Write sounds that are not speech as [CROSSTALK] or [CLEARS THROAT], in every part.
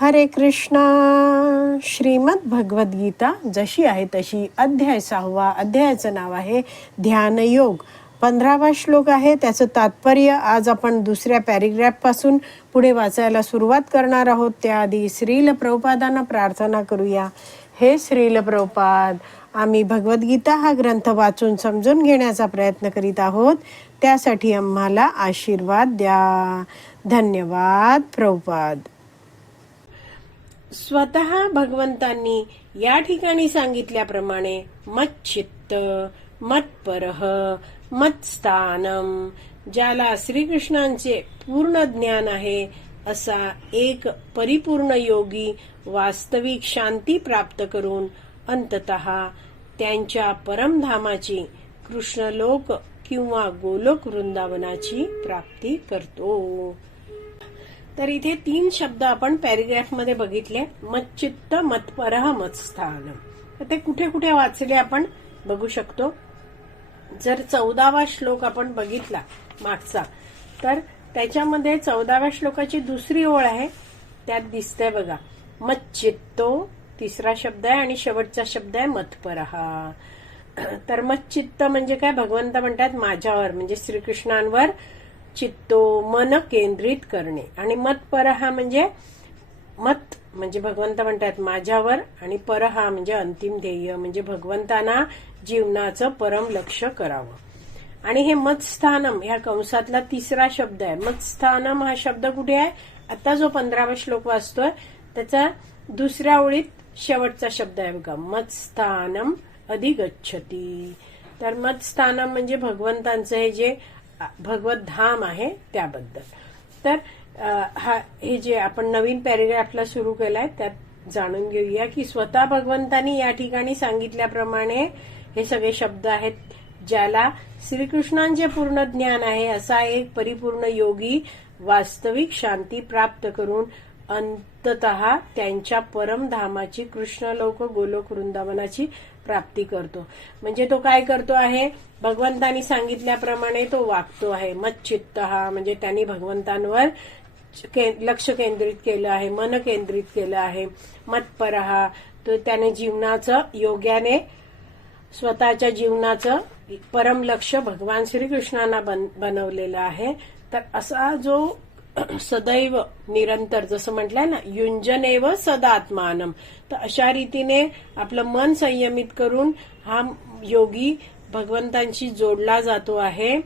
हरे कृष्णा. श्रीमद भगवद्गीता जशी आहे तशी अध्याय सहावा अध्यायाचं नाव आहे ध्यानयोग पंधरावा श्लोक आहे त्याचं तात्पर्य आज आपण दुसऱ्या पॅरेग्राफपासून पुढे वाचायला सुरुवात करणार आहोत. त्याआधी श्रील प्रभुपादांना प्रार्थना करूया. हे श्रील प्रभुपाद आम्ही भगवद्गीता हा ग्रंथ वाचून समजून घेण्याचा प्रयत्न करीत आहोत. त्यासाठी आम्हाला आशीर्वाद द्या. धन्यवाद प्रभुपाद. स्वतः भगवंतांनी या ठिकाणी सांगितल्याप्रमाणे मच्चित्त मत्परह मत्स्थानम ज्याला श्रीकृष्णांचे पूर्ण ज्ञान आहे असा एक परिपूर्ण योगी वास्तविक शांती प्राप्त करून अंततः त्यांच्या परमधामाची कृष्णलोक किंवा गोलोक वृंदावनाची प्राप्ती करतो. तर इथे तीन शब्द आपण पॅरेग्राफमध्ये बघितले. मच्चित्त मतपरह मतस्थान तर ते कुठे कुठे वाचले आपण बघू शकतो. जर चौदावा श्लोक आपण बघितला मागचा तर त्याच्यामध्ये चौदाव्या श्लोकाची दुसरी ओळ आहे. त्यात दिसतंय बघा मच्चित्तो तिसरा शब्द आहे आणि शेवटचा शब्द आहे मतपरहा तर मच्चित्त म्हणजे काय? भगवंत म्हणतात माझ्यावर म्हणजे श्रीकृष्णांवर चित्तो मन केंद्रित करणे. आणि मत् पर हा म्हणजे मत म्हणजे भगवंत म्हणतात माझ्यावर आणि पर हा म्हणजे अंतिम ध्येय म्हणजे भगवंतांना जीवनाचं परम लक्ष करावं. आणि हे मतस्थानम ह्या कंसातला तिसरा शब्द आहे. मतस्थानम हा शब्द कुठे आहे? आता जो पंधरावा श्लोक वाचतोय त्याचा दुसऱ्या ओळीत शेवटचा शब्द आहे बघा. मतस्थानम अधिगच्छती. तर मतस्थानम म्हणजे भगवंतांचं हे जे भगवत धाम आहे त्याबद्दल. तर हा हे जे आपण नवीन पॅरेग्राफला सुरू केलाय त्यात जाणून घेऊया की स्वतः भगवंतांनी या ठिकाणी सांगितल्याप्रमाणे हे सगळे शब्द आहेत ज्याला श्रीकृष्णांचे पूर्ण ज्ञान आहे असा एक परिपूर्ण योगी वास्तविक शांती प्राप्त करून अंतत त्यांच्या परमधामाची कृष्णलोक गोलोक वृंदावनाची प्राप्ती करतो. म्हणजे तो काय करतो आहे? भगवंतानी सांगितल्याप्रमाणे तो वागतो आहे. मच्चित्त हा म्हणजे त्यांनी भगवंतांवर लक्ष केंद्रित केलं आहे मन केंद्रित केलं आहे. मतपरहा तो त्याने जीवनाचं योग्याने स्वतःच्या जीवनाचं परम लक्ष भगवान श्रीकृष्णांना बनवलेलं आहे. तर असा जो [CLEARS THROAT] सदैव निरंतर जसं म्हटलंय ना युंजनेव सदात्मानम. तर अशा रीतीने आपलं मन संयमित करून हा योगी भगवंतांशी जोडला जातो आहे.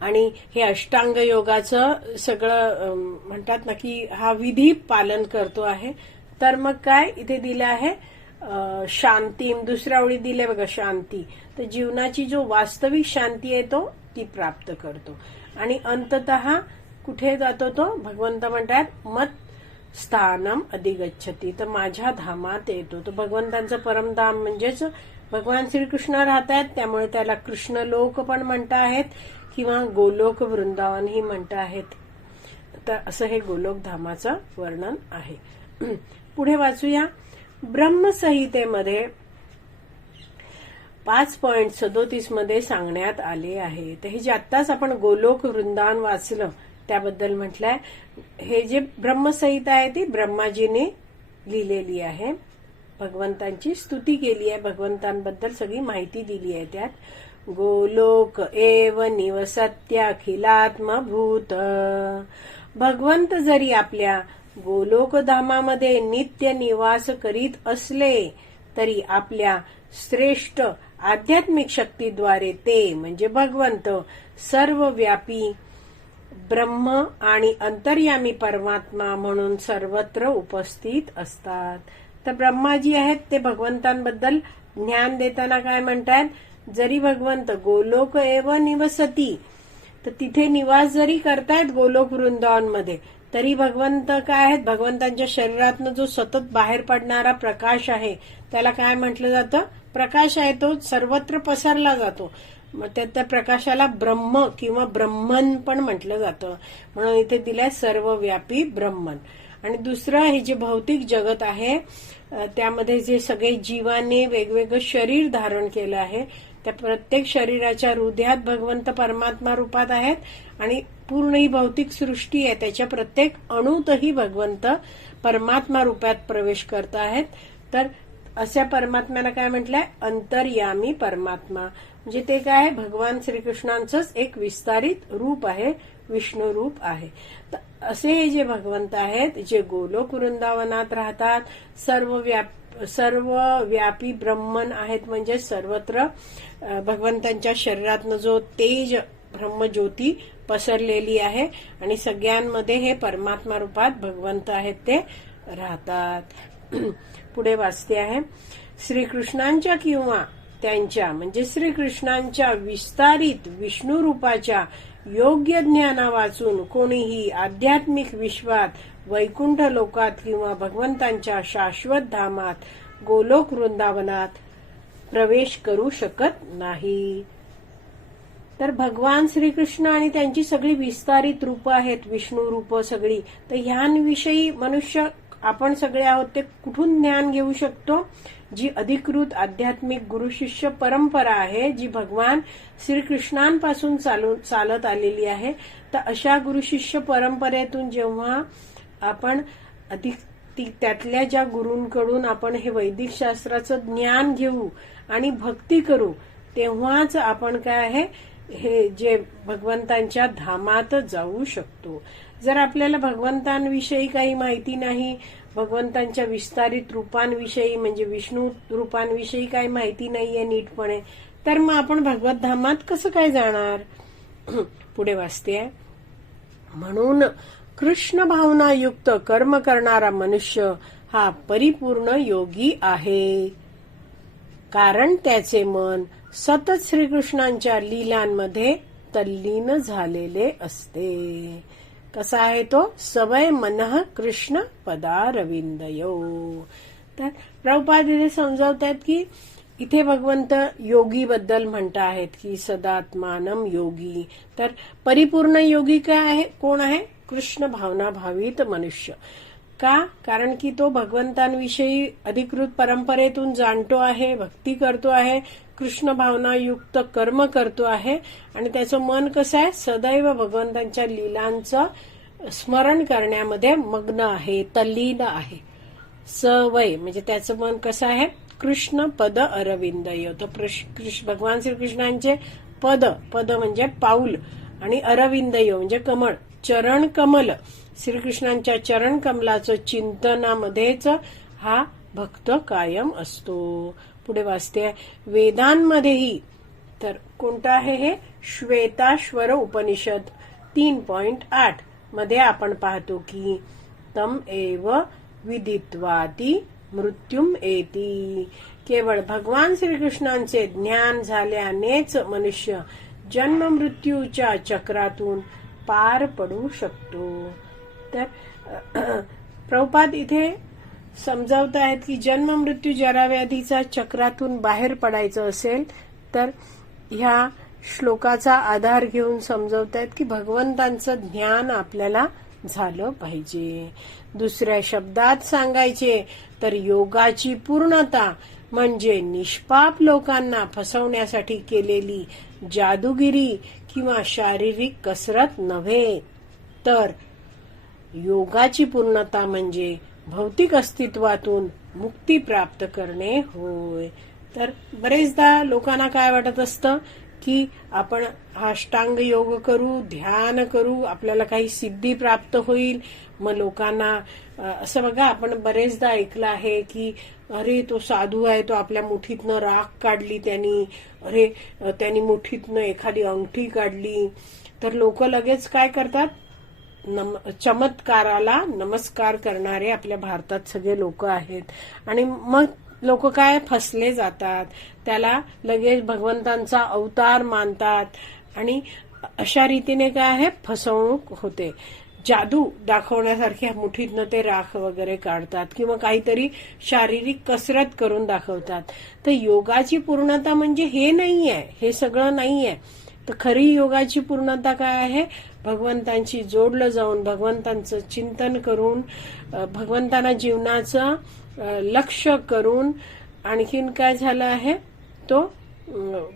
आणि हे अष्टांग योगाचं सगळं म्हणतात ना की हा विधी पालन करतो आहे. तर मग काय इथे दिलं आहे? शांती. दुसऱ्या ओळी दिले बघा शांती. तर जीवनाची जो वास्तविक शांती आहे तो ती प्राप्त करतो. आणि अंतत कुठे जातो तो? भगवंत म्हणतात मत स्थानम अधिगच्छती. तर माझ्या धामात येतो. तर भगवंतांचं परमधाम म्हणजेच भगवान श्रीकृष्ण राहत आहेत त्यामुळे त्याला कृष्ण लोक पण म्हणत आहेत किंवा गोलोक वृंदावन ही म्हणत आहेत. तर असं हे गोलोक धामाचं वर्णन आहे. [CLEARS THROAT] पुढे वाचूया. ब्रह्मसंहितेमध्ये पाच पॉइंट सदोतीसमध्ये सांगण्यात आले आहे. तर हे जे आत्ताच आपण गोलोक वृंदावन वाचलं त्याबद्दल म्हटलंय. हे जे ब्रह्मसंहिता आहे ती ब्रह्माजीने लिहिलेली आहे. भगवंतांची स्तुती केली आहे. भगवंतांबद्दल सगळी माहिती दिली आहे त्यात. गोलोक एव निवसत्याखिलात्मभूत भगवंत जरी आपल्या गोलोकधामामध्ये नित्य निवास करीत असले तरी आपल्या श्रेष्ठ आध्यात्मिक शक्तीद्वारे ते म्हणजे भगवंत सर्व व्यापी ब्रह्म आणि अंतर्यामी परमात्मा म्हणून सर्वत्र उपस्थित असतात. तर ब्रह्माजी आहेत ते भगवंतांबद्दल ज्ञान देताना काय म्हणतात? जरी भगवंत गोलोक एव निवसती तर तिथे निवास जरी करतायत गोलोक वृंदावनमध्ये तरी भगवंत काय आहेत? भगवंतांच्या शरीरातनं जो सतत बाहेर पडणारा प्रकाश आहे त्याला काय म्हटलं जातं? प्रकाश आहे तो सर्वत्र पसरला जातो. मग त्या त्या प्रकाशाला ब्रह्म किंवा ब्रह्मन पण म्हटलं जातं. म्हणून इथे दिलंय सर्वव्यापी ब्रह्मन. आणि दुसरं हे जे भौतिक जगत आहे त्यामध्ये जे सगळे जीवाने वेगवेगळं शरीर धारण केलं आहे त्या प्रत्येक शरीराच्या हृदयात भगवंत परमात्मा रूपात आहेत आणि पूर्ण ही भौतिक सृष्टी आहे त्याच्या प्रत्येक अणूतही भगवंत परमात्मा रूपात प्रवेश करत आहेत. तर अशा परमात्म्याला काय म्हटलंय? अंतर्यामी परमात्मा. म्हणजे ते काय आहे? भगवान श्रीकृष्णांचंच एक विस्तारित रूप आहे विष्णू रूप आहे. तर असे हे जे भगवंत आहेत जे गोलोक वृंदावनात राहतात सर्व व्याप सर्व व्यापी ब्रह्मन आहेत म्हणजे सर्वत्र भगवंतांच्या शरीरातनं जो तेज ब्रह्मज्योती पसरलेली आहे आणि सगळ्यांमध्ये हे परमात्मा रूपात भगवंत आहेत ते राहतात. [CLEARS THROAT] पुढे वाचते आहे. श्रीकृष्णांच्या किंवा त्यांच्या म्हणजे श्रीकृष्णांच्या विस्तारित विष्णू रूपाच्या योग्य ज्ञाना वाचून कोणीही आध्यात्मिक विश्वात वैकुंठ लोकात किंवा भगवंतांच्या शाश्वत धामात गोलोक वृंदावनात प्रवेश करू शकत नाही. तर भगवान श्रीकृष्ण आणि त्यांची सगळी विस्तारित रूप आहेत विष्णू रूप सगळी तर ह्यांविषयी मनुष्य आपण सगळे आहोत ते कुठून ज्ञान घेऊ शकतो? जी अधिकृत आध्यात्मिक गुरु शिष्य परंपरा आहे जी भगवान श्रीकृष्णांपासून चालू चालत आलेली आहे तर अशा गुरु शिष्य परंपरेतून जेव्हा आपण अधिक ती- त्यातल्या ज्या गुरूंकडून आपण हे वैदिक शास्त्राचं ज्ञान घेऊ आणि भक्ती करू तेव्हाच आपण काय आहे हे जे भगवंतांच्या धामात जाऊ शकतो. जर आपल्याला भगवंतांविषयी काही माहिती नाही भगवंतांच्या विस्तारित रूपांविषयी म्हणजे विष्णू रूपांविषयी काही माहिती नाहीये नीटपणे. तर मग आपण भगवत धामात कसं काय जाणार? [CLEARS THROAT] पुढे वाचते. म्हणून कृष्ण भावनायुक्त कर्म करणारा मनुष्य हा परिपूर्ण योगी आहे. कारण त्याचे मन सतत श्रीकृष्णांच्या लीलांमध्ये तल्लीन झालेले असते. कसा आहे तो? सवय मनः कृष्ण पदारविंदयो. तर प्रभुपाद इथे समजावतात की इथे भगवंत योगी बद्दल म्हणता आहेत की सदात्मानम योगी. तर परिपूर्ण योगी काय आहे? कोण आहे? कृष्ण भावना भावित मनुष्य. का? कारण की तो भगवंतांविषयी अधिकृत परंपरेतून जाणतो आहे भक्ती करतो आहे कृष्ण भावना युक्त कर्म करतो आहे आणि त्याचं मन कसं आहे? सदैव भगवंतांच्या लीलांचं स्मरण करण्यामध्ये मग्न आहे तल्लीन आहे. सवय म्हणजे त्याचं मन कसं आहे? कृष्ण पद अरविंद तो कृष्ण भगवान श्रीकृष्णांचे पद पद म्हणजे पाऊल आणि अरविंद यो म्हणजे कमळ. चरण कमल श्रीकृष्णांच्या चरण कमलाचं चिंतनामध्येच हा भक्त कायम असतो. पुढे वाचते वेदांमध्येही. तर कोणतं आहे हे? श्वेताश्वर उपनिषद तीन पॉइंट आठ. मध्ये आपण पाहतो की तम एव विदित्वाती मृत्युम एती. केवळ भगवान श्रीकृष्णांचे ज्ञान झाल्यानेच मनुष्य जन्म मृत्यूच्या चक्रातून पार पडू शकतो. तर [CLEARS THROAT] प्रभुपाद इथे समजावत आहेत की जन्म मृत्यू जराव्याधीचा चक्रातून बाहेर पडायचं असेल तर ह्या श्लोकाचा आधार घेऊन समजवत आहेत की भगवंतांचं ज्ञान आपल्याला झालं पाहिजे. दुसऱ्या शब्दात सांगायचे तर योगाची पूर्णता म्हणजे निष्पाप लोकांना फसवण्यासाठी केलेली जादूगिरी किंवा शारीरिक कसरत नव्हे. तर योगाची पूर्णता म्हणजे भौतिक अस्तित्वातून मुक्ती प्राप्त करणे होय. तर बरेचदा लोकांना काय वाटत असतं की आपण अष्टांग योग करू ध्यान करू आपल्याला काही सिद्धी प्राप्त होईल. मग लोकांना असं बघा आपण बरेचदा ऐकलं आहे की अरे तो साधू आहे तो आपल्या मुठीतनं राख काढली त्यांनी. अरे त्यांनी मुठीतनं एखादी अंगठी काढली. तर लोक लगेच काय करतात? नम चमत्काराला नमस्कार करणारे आपल्या भारतात सगळे लोक आहेत. आणि मग लोक काय फसले जातात त्याला लगेच भगवंतांचा अवतार मानतात. आणि अशा रीतीने काय आहे? फसवणूक होते. जादू दाखवण्यासारख्या मुठीतनं ते राख वगैरे काढतात किंवा काहीतरी शारीरिक कसरत करून दाखवतात. तर योगाची पूर्णता म्हणजे हे नाही आहे हे सगळं नाही आहे तर खरी योगाची पूर्णता काय आहे? भगवंतांशी जोडलं जाऊन भगवंतांचं चिंतन करून भगवंतांना जीवनाचं लक्ष करून आणखीन काय झालं आहे? तो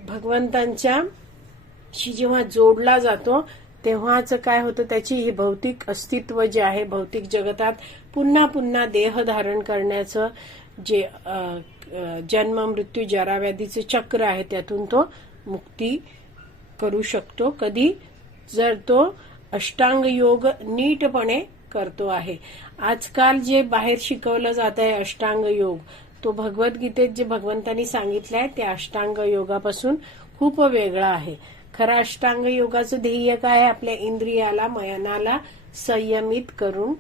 भगवंतांच्या शी जेव्हा जोडला जातो तेव्हाच काय होतं? त्याची ही भौतिक अस्तित्व जे आहे भौतिक जगतात पुन्हा पुन्हा देह धारण करण्याचं जे जन्म मृत्यू जराव्याधीचं चक्र आहे त्यातून तो मुक्ती करू शकतो. कधी? जर तो अष्टांग योग नीटपणे करतो आहे. आजकाल जे बाहेर शिकवलं जात आहे अष्टांग योग तो भगवद्गीतेत जे भगवंतांनी सांगितलं आहे ते अष्टांग योगापासून खूप वेगळा आहे. खरं अष्टांग योगाचं ध्येय काय आहे? आपल्या इंद्रियाला मयनाला संयमित करून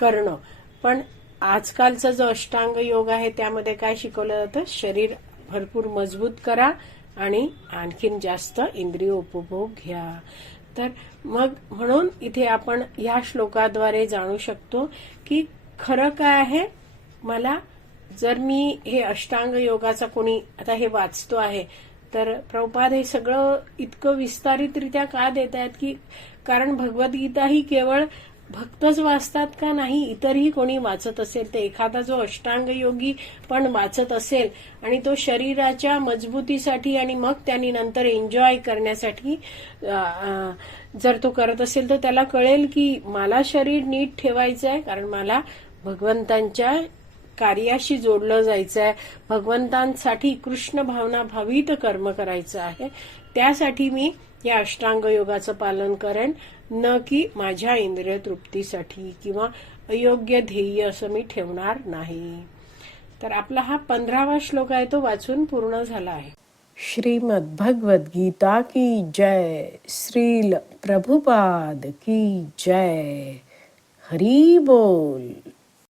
करणं. पण आजकालचा जो अष्टांग योग आहे त्यामध्ये काय शिकवलं जातं? शरीर भरपूर मजबूत करा. आणि आणखीन जास्त इंद्रिय उपभोग घ्या. तर मग म्हणून इथे आपण या श्लोकाद्वारे जाणू शकतो की खरं काय आहे? मला जर मी हे अष्टांग योगाचा कोणी आता हे वाचतो आहे तर प्रभुपाद हे सगळं इतकं विस्तारितरित्या का देत आहेत की कारण भगवद्गीता ही केवळ भक्तच वाचतात का नाही? इतरही कोणी वाचत असेल तर एखादा जो अष्टांग योगी पण वाचत असेल आणि तो शरीराच्या मजबूतीसाठी आणि मग त्यांनी नंतर एन्जॉय करण्यासाठी जर तो करत असेल तर त्याला कळेल की मला शरीर नीट ठेवायचं आहे कारण मला भगवंतांच्या कार्याशी जोडलं जायचं आहे भगवंतांसाठी कृष्ण भावना भावित कर्म करायचं आहे. त्यासाठी मी या अष्टांग योगाचं पालन करेन. न की माझ्या इंद्रिय तृप्तीसाठी किंवा अयोग्य ध्येय असं मी ठेवणार नाही. तर आपला हा पंधरावा श्लोक आहे तो वाचून पूर्ण झाला आहे. श्रीमद भगवद गीता की जय श्रील प्रभुपाद की जय. हरी बोल.